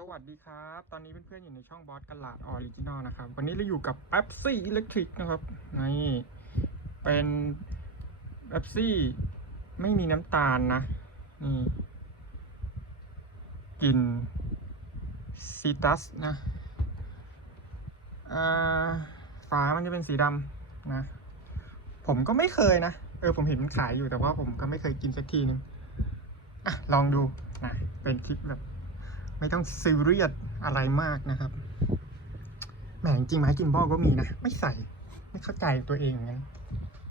สวัสดีครับ ตอนนี้เพื่อนๆอยู่ในช่องบอสกลาดออริจินอลนะครับ วันนี้เราอยู่กับ p ป๊บซี่อิเล็กทริกนะครับ นี่ เป็นเ e ปซี่ไม่มีน้ำตาลนะ นี่กลิ่นซีตัสนะอ่าฝามันจะเป็นสีดำนะ ผมก็ไม่เคยนะ เออ ผมเห็นมันขายอยู่แต่ว่าผมก็ไม่เคยกินสักทีนึง อะ ลองดูนะ เป็นคลิปแบบ ไม่ต้องซีเรียสอะไรมากนะครับแหมจริงไม้กินบอกก็มีนะ ไม่ใส่ ไม่เข้าใจตัวเองอย่างนั้น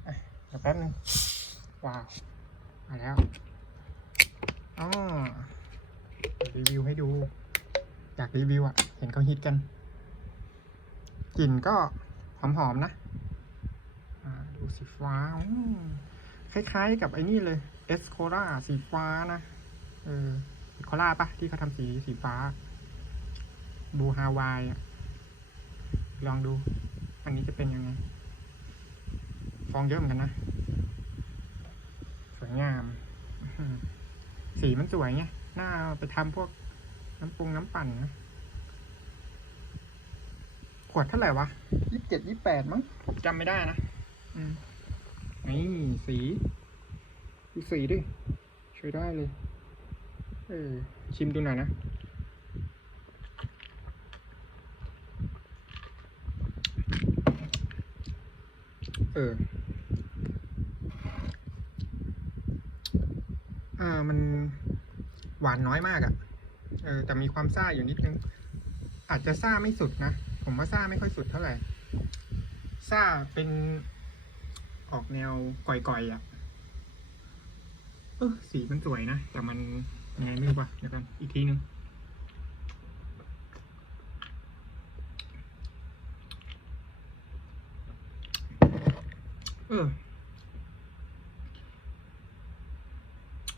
อะเดี๋ยวแป๊บนึงว้าวมาแล้วอ๋อรีวิวให้ดู อยากรีวิวอะ่ะ เห็นเขาฮิตกัน กลิ่นก็หอมๆนะดูสีฟ้า คล้ายๆกับไอ้นี่เลย เอสโคราสีฟ้านะ เออ โคราปะที่เขาทำสีสีฟ้า บูฮาวายอะลองดู อันนี้จะเป็นยังไง ฟองเยอะเหมือนกันนะ สวยงามอื้อหือสีมันสวยไงน่าเอาไปทำพวกน้ำปรุงน้ำปั่นนะ ขวดเท่าไหร่วะยี่สิบเจ็ดยี่แปดมั้งผมจำไม่ได้นะอืมนี่สีดูสีดิใช้ได้เลยเออชิมดูหน่อยนะ เออ อ่า มันหวานน้อยมากอะ่ะ เออ แต่มีความซ่าอยู่นิดนึง อาจจะซ่าไม่สุดนะ ผมว่าซ่าไม่ค่อยสุดเท่าไหร่ ซ่าเป็นออกแนวก่อยๆอะ เออสีมันสวยนะ แต่มัน ยังไงไม่รู้ป่ะเดี๋ยวกันอีกทีนึงเออ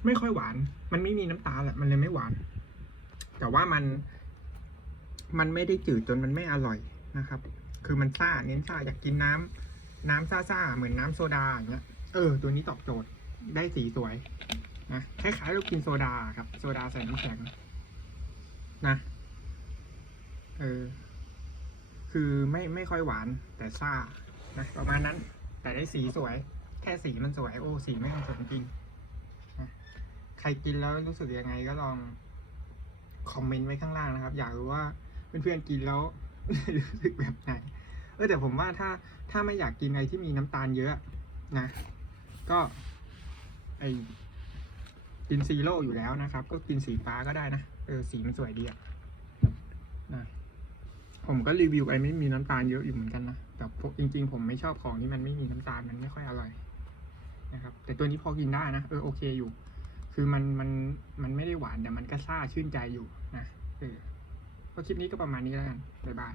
ไม่ค่อยหวาน มันไม่มีน้ำตาลแหละ มันเลยไม่หวาน แต่ว่ามัน มันไม่ได้จืดจนมันไม่อร่อยนะครับ คือมันซ่า เน้นซ่า อยากกินน้ำ น้ำซ่าๆ เหมือนน้ำโซดาอย่างเงี้ย เออ ตัวนี้ตอบโจทย์ ได้สีสวย นะคล้ายๆเรากินโซดาครับ โซดาใส่น้ำแข็งนะเออคือไม่ไม่ค่อยหวานแต่ซ่านะประมาณนั้น แต่ได้สีสวย แค่สีมันสวย โอ้สีไม่ต้องสวยจริงนะใครกินแล้วรู้สึกยังไงก็ลองคอมเมนต์ไว้ข้างล่างนะครับ อยากรู้ว่าเพื่อนๆกินแล้ว รู้สึกแบบไหนเออแต่ผมว่าถ้าถ้าไม่อยากกินอะไรที่มีน้ำตาลเยอะนะ ก็ไอ กินซีโร่อยู่แล้วนะครับ ก็กินสีฟ้าก็ได้นะ เออ สีมันสวยดีอะนะผมก็รีวิวไปไม่มีน้ำตาลเยอะอยู่เหมือนกันนะ แต่จริง ๆ ผมไม่ชอบของที่มันไม่มีน้ำตาลมันไม่ค่อยอร่อยนะครับ แต่ตัวนี้พอกินได้นะ เออโอเคอยู่ คือมันมันมันไม่ได้หวานแต่มันก็ซ่าชื่นใจอยู่นะ เออก็คลิปนี้ก็ประมาณนี้แล้วกันบ๊ายบาย